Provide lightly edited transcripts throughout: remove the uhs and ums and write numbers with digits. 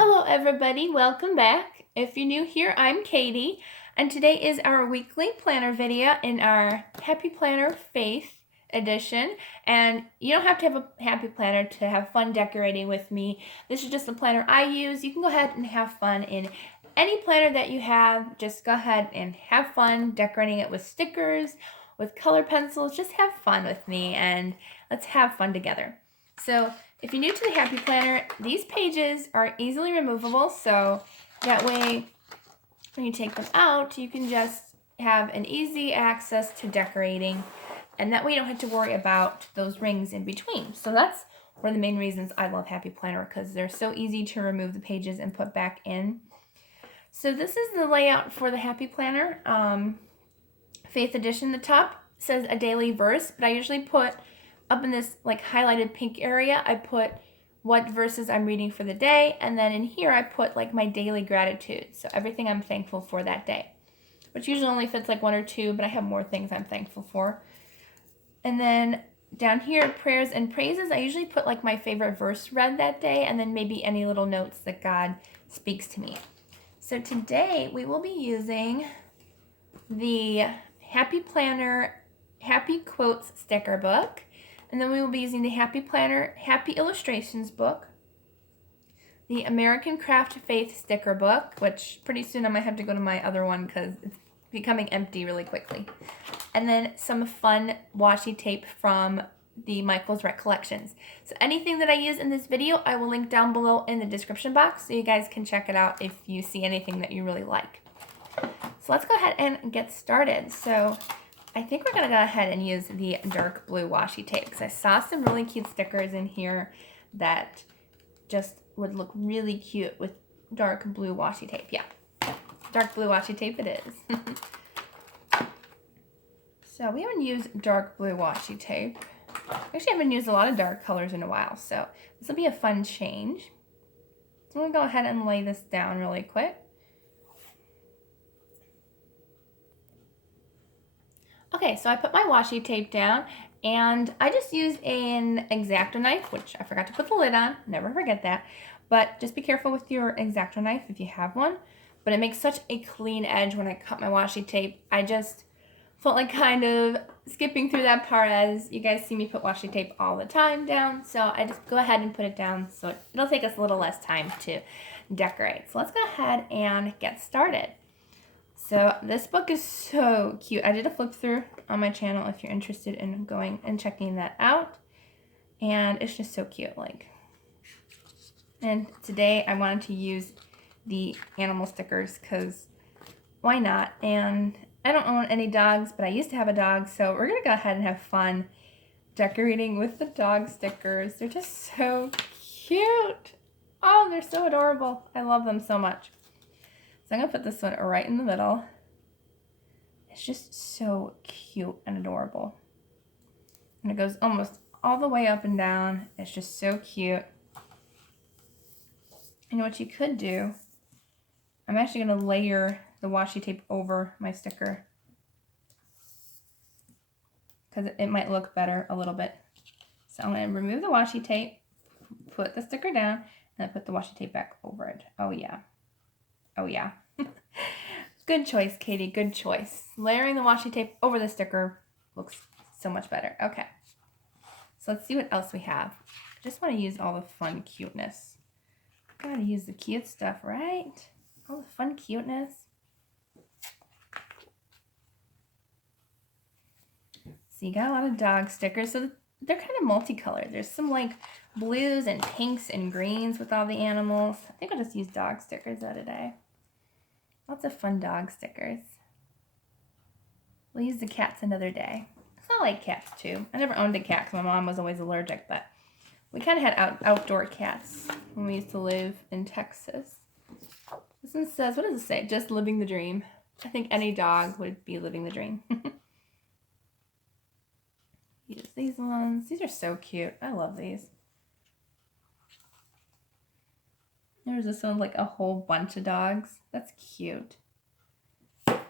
Hello everybody, welcome back. If you're new here, I'm Katie, and today is our weekly planner video in our Happy Planner Faith edition. And you don't have to have a happy planner to have fun decorating with me. This is just the planner I use. You can go ahead and have fun in any planner that you have. Just go ahead and have fun decorating it with stickers, with color pencils. Just have fun with me and let's have fun together. So if you're new to the Happy Planner, these pages are easily removable, so that way when you take them out, you can just have an easy access to decorating, and that way you don't have to worry about those rings in between. So that's one of the main reasons I love Happy Planner, because they're so easy to remove the pages and put back in. So this is the layout for the Happy Planner Faith Edition. The top says a daily verse, but I usually put up in this like highlighted pink area, I put what verses I'm reading for the day, and then in here I put like my daily gratitude, so everything I'm thankful for that day, which usually only fits like one or two, but I have more things I'm thankful for. And then down here, prayers and praises, I usually put like my favorite verse read that day, and then maybe any little notes that God speaks to me. So today we will be using the Happy Planner Happy Quotes sticker book. And then we will be using the Happy Planner Happy Illustrations book, the American Craft Faith sticker book, which pretty soon I might have to go to my other one because it's becoming empty really quickly, and then some fun washi tape from the Michael's Recollections. So anything that I use in this video, I will link down below in the description box so you guys can check it out if you see anything that you really like. So let's go ahead and get started. So I think we're going to go ahead and use the dark blue washi tape because I saw some really cute stickers in here that just would look really cute with dark blue washi tape. Yeah, dark blue washi tape it is. So we haven't used dark blue washi tape. Actually, I haven't used a lot of dark colors in a while, so this will be a fun change. So I'm going to go ahead and lay this down really quick. Okay, so I put my washi tape down, and I just used an X-Acto knife, which I forgot to put the lid on. Never forget that. But just be careful with your X-Acto knife if you have one. But it makes such a clean edge when I cut my washi tape. I just felt like kind of skipping through that part, as you guys see me put washi tape all the time down. So I just go ahead and put it down so it'll take us a little less time to decorate. So let's go ahead and get started. So this book is so cute. I did a flip through on my channel if you're interested in going and checking that out. And it's just so cute. And today I wanted to use the animal stickers because why not? And I don't own any dogs, but I used to have a dog. So we're going to go ahead and have fun decorating with the dog stickers. They're just so cute. Oh, they're so adorable. I love them so much. So I'm going to put this one right in the middle. It's just so cute and adorable. And it goes almost all the way up and down. It's just so cute. And what you could do, I'm actually going to layer the washi tape over my sticker because it might look better a little bit. So I'm going to remove the washi tape, put the sticker down, and then put the washi tape back over it. Oh yeah. Oh yeah. Good choice, Katie. Good choice. Layering the washi tape over the sticker looks so much better. Okay. So let's see what else we have. I just want to use all the fun cuteness. Gotta use the cute stuff, right? All the fun cuteness. So you got a lot of dog stickers. So they're kind of multicolored. There's some like blues and pinks and greens with all the animals. I think I'll just use dog stickers though today. Lots of fun dog stickers. We'll use the cats another day. I like cats too. I never owned a cat because my mom was always allergic, but we kind of had outdoor cats when we used to live in Texas. This one says, what does it say? Just living the dream. I think any dog would be living the dream. Use these ones. These are so cute. I love these. There's this one like a whole bunch of dogs. That's cute. Let's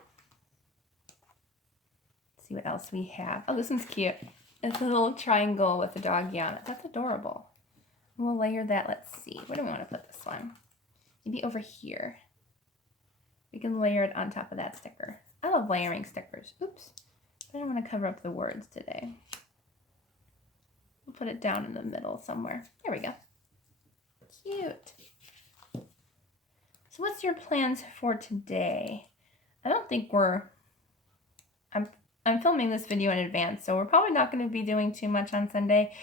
see what else we have. Oh, this one's cute. It's a little triangle with a doggy on it. That's adorable. We'll layer that. Let's see. Where do we want to put this one? maybe over here. We can layer it on top of that sticker. I love layering stickers. Oops. I don't want to cover up the words today. We'll put it down in the middle somewhere. There we go. Cute. So what's your plans for today? I don't think I'm filming this video in advance, so we're probably not going to be doing too much on Sunday.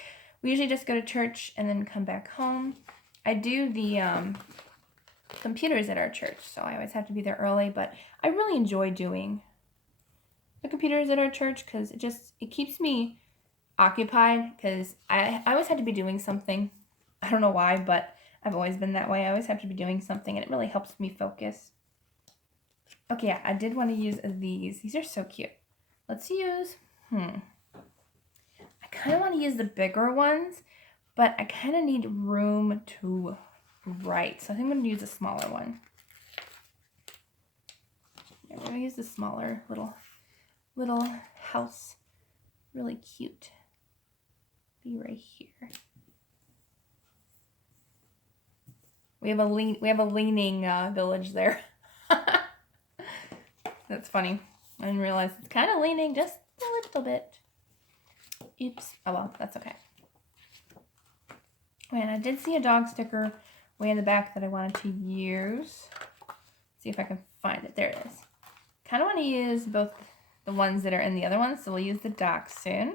We usually just go to church and then come back home. I do the computers at our church, so I always have to be there early, but I really enjoy doing the computers at our church because it keeps me occupied, because I always have to be doing something. I don't know why, but I've always been that way. I always have to be doing something, and it really helps me focus. Okay, yeah, I did want to use these. These are so cute. Let's use, I kind of want to use the bigger ones, but I kind of need room to write. So I think I'm going to use a smaller one. Yeah, we're going to use the smaller little house. Really cute. Be right here. We have a leaning village there. That's funny. I didn't realize it's kind of leaning just a little bit. Oops. Oh well, that's okay. And I did see a dog sticker way in the back that I wanted to use. See if I can find it. There it is. Kind of want to use both the ones that are in the other ones, so we'll use the dachshund.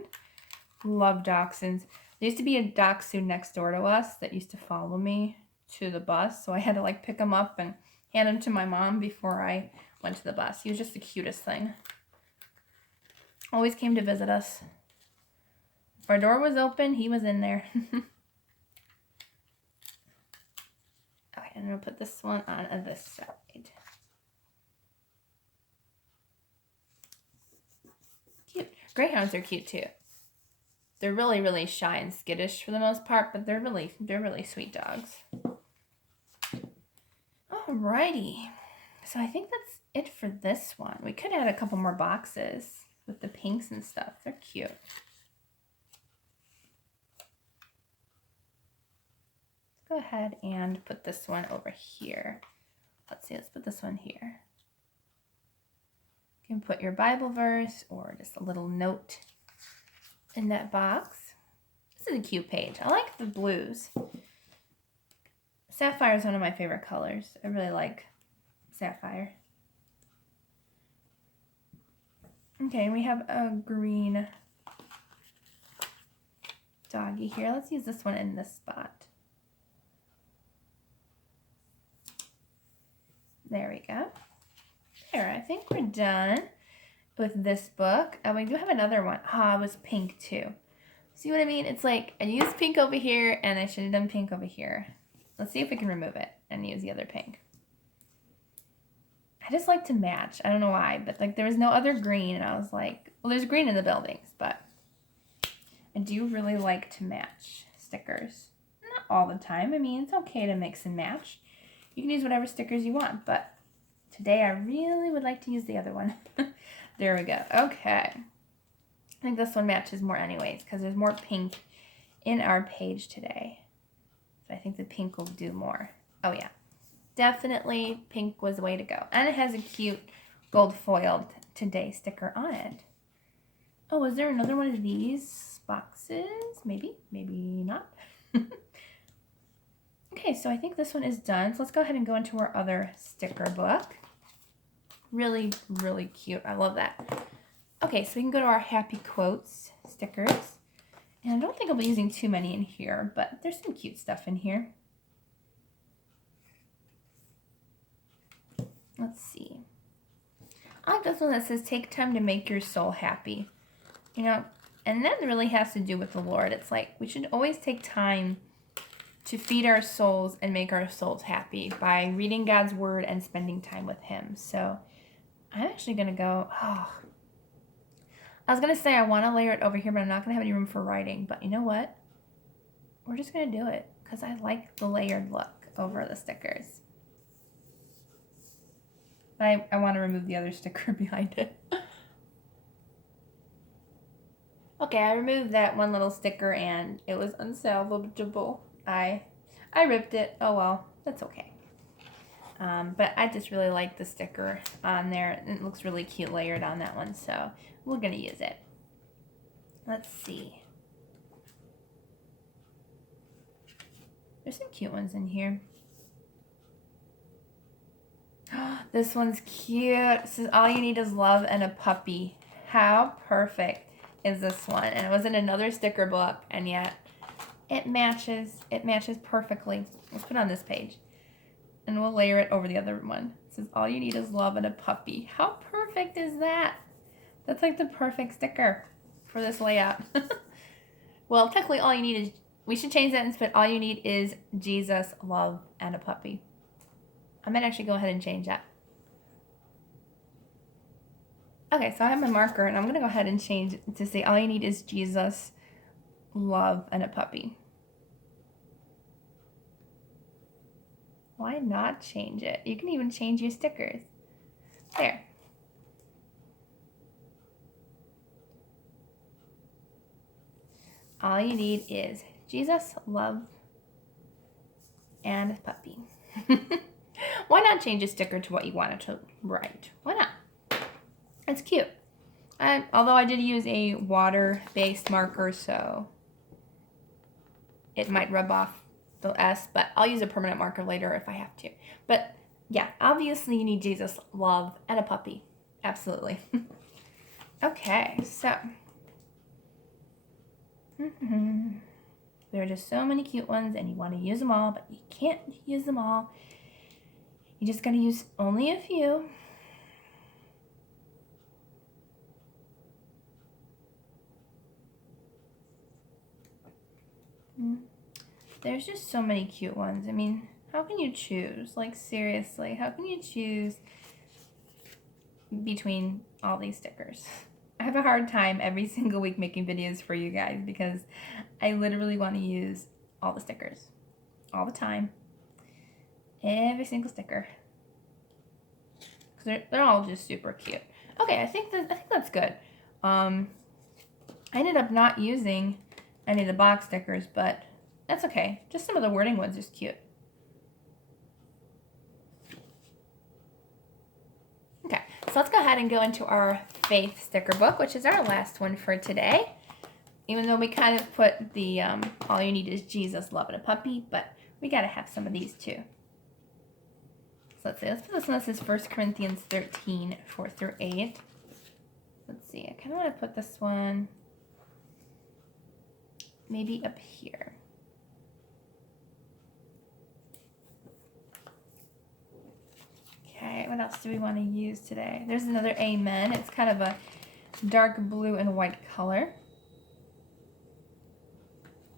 Love dachshunds. There used to be a dachshund next door to us that used to follow me to the bus, so I had to like pick him up and hand him to my mom before I went to the bus. He was just the cutest thing. Always came to visit us. If our door was open, he was in there. Okay, I'm going to put this one on this side. Cute. Greyhounds are cute too. They're really, really shy and skittish for the most part, but they're really sweet dogs. Alrighty. So I think that's it for this one. We could add a couple more boxes with the pinks and stuff. They're cute. Let's go ahead and put this one over here. Let's see, let's put this one here. You can put your Bible verse or just a little note in that box. This is a cute page. I like the blues. Sapphire is one of my favorite colors. I really like sapphire. Okay, and we have a green doggy here. Let's use this one in this spot. There we go. There, I think we're done with this book. We do have another one. Ah, it was pink too. See what I mean? It's like I used pink over here and I should have done pink over here. Let's see if we can remove it and use the other pink. I just like to match. I don't know why, but like there was no other green and I was like, well, there's green in the buildings, but I do really like to match stickers. Not all the time. I mean, it's okay to mix and match. You can use whatever stickers you want, but today I really would like to use the other one. There we go. Okay. I think this one matches more anyways because there's more pink in our page today. So I think the pink will do more. Oh yeah. Definitely pink was the way to go. And it has a cute gold foiled today sticker on it. Oh, is there another one of these boxes? Maybe, maybe not. Okay, so I think this one is done. So let's go ahead and go into our other sticker book. Really, really cute. I love that. Okay, so we can go to our happy quotes stickers. And I don't think I'll be using too many in here, but there's some cute stuff in here. Let's see. I like this one that says, take time to make your soul happy. You know, and that really has to do with the Lord. It's like we should always take time to feed our souls and make our souls happy by reading God's word and spending time with him. So I'm actually going to go, I was going to say I want to layer it over here, but I'm not going to have any room for writing. But you know what? We're just going to do it because I like the layered look over the stickers. But I want to remove the other sticker behind it. Okay, I removed that one little sticker and it was unsalvageable. I ripped it. Oh well, that's okay. But I just really like the sticker on there. It looks really cute layered on that one, so we're going to use it. Let's see. There's some cute ones in here. This one's cute. It says, all you need is love and a puppy. How perfect is this one? And it was in another sticker book, and yet it matches. It matches perfectly. Let's put it on this page. And we'll layer it over the other one. It says, all you need is love and a puppy. How perfect is that? That's like the perfect sticker for this layout. Well, technically all you need is, we should change that and put all you need is Jesus, love, and a puppy. I might actually go ahead and change that. Okay, so I have my marker, and I'm going to go ahead and change it to say all you need is Jesus, love, and a puppy. Why not change it? You can even change your stickers. There. All you need is Jesus, love, and a puppy. Why not change a sticker to what you wanted to write? Why not? It's cute. Although I did use a water-based marker, so it might rub off the S, but I'll use a permanent marker later if I have to. But yeah, obviously you need Jesus, love, and a puppy. Absolutely. Okay, so. There are just so many cute ones, and you want to use them all, but you can't use them all. You just got to use only a few. There's just so many cute ones. I mean, how can you choose? Like, seriously, how can you choose between all these stickers? I have a hard time every single week making videos for you guys because I literally want to use all the stickers all the time. Every single sticker. Because they're all just super cute. Okay, I think that's good. I ended up not using any of the box stickers, but that's okay. Just some of the wording ones is cute. Okay, so let's go ahead and go into our faith sticker book, which is our last one for today. Even though we kind of put the all you need is Jesus, love, and a puppy, but we got to have some of these too. So let's see, let's put this one. This is 1 Corinthians 13, 4 through 8. Let's see, I kind of want to put this one maybe up here. Okay, what else do we want to use today? There's another amen. It's kind of a dark blue and white color.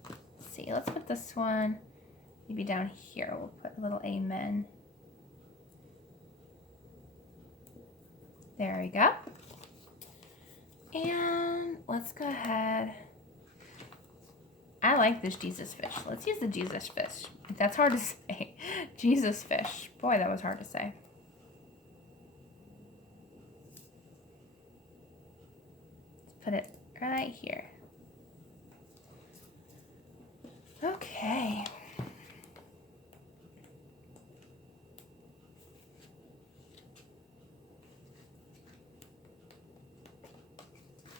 Let's see, let's put this one maybe down here. We'll put a little amen. There we go. And let's go ahead. I like this Jesus fish. Let's use the Jesus fish. That's hard to say. Jesus fish. Boy, that was hard to say. Let's put it right here. Okay.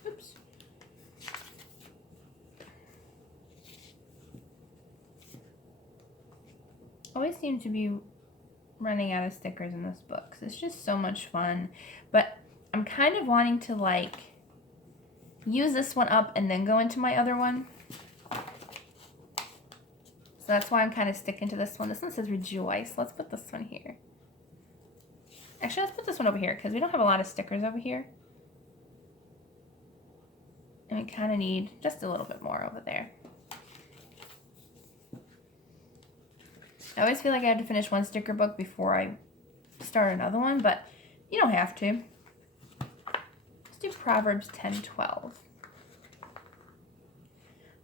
Oops. Always seem to be running out of stickers in this book. It's just so much fun. But I'm kind of wanting to like use this one up and then go into my other one. So that's why I'm kind of sticking to this one. This one says rejoice. Let's put this one here. Actually, let's put this one over here because we don't have a lot of stickers over here. And we kind of need just a little bit more over there. I always feel like I have to finish one sticker book before I start another one, but you don't have to. Let's do Proverbs 10:12.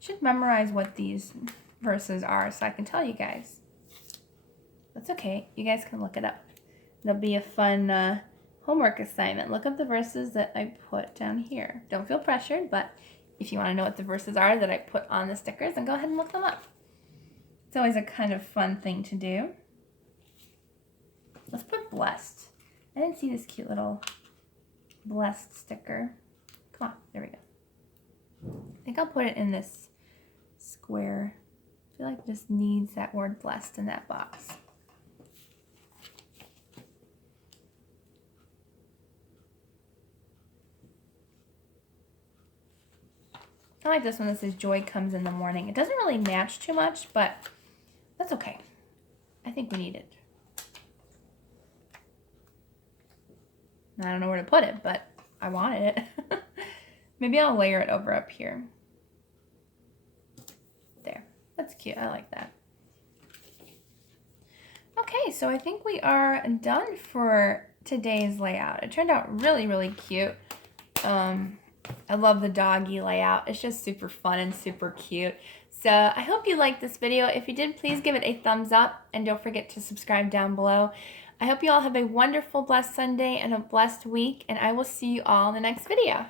Should memorize what these verses are so I can tell you guys. That's okay. You guys can look it up. That'll be a fun homework assignment. Look up the verses that I put down here. Don't feel pressured, but if you want to know what the verses are that I put on the stickers, then go ahead and look them up. It's always a kind of fun thing to do. Let's put blessed. I didn't see this cute little blessed sticker. Come on, there we go. I think I'll put it in this square. I feel like it just needs that word blessed in that box. I like this one that says joy comes in the morning. It doesn't really match too much, but that's okay. I think we need it. I don't know where to put it, but I wanted it. Maybe I'll layer it over up here. There. That's cute. I like that. Okay, so I think we are done for today's layout. It turned out really, really cute. I love the doggy layout. It's just super fun and super cute. So I hope you liked this video. If you did, please give it a thumbs up and don't forget to subscribe down below. I hope you all have a wonderful, blessed Sunday and a blessed week, and I will see you all in the next video.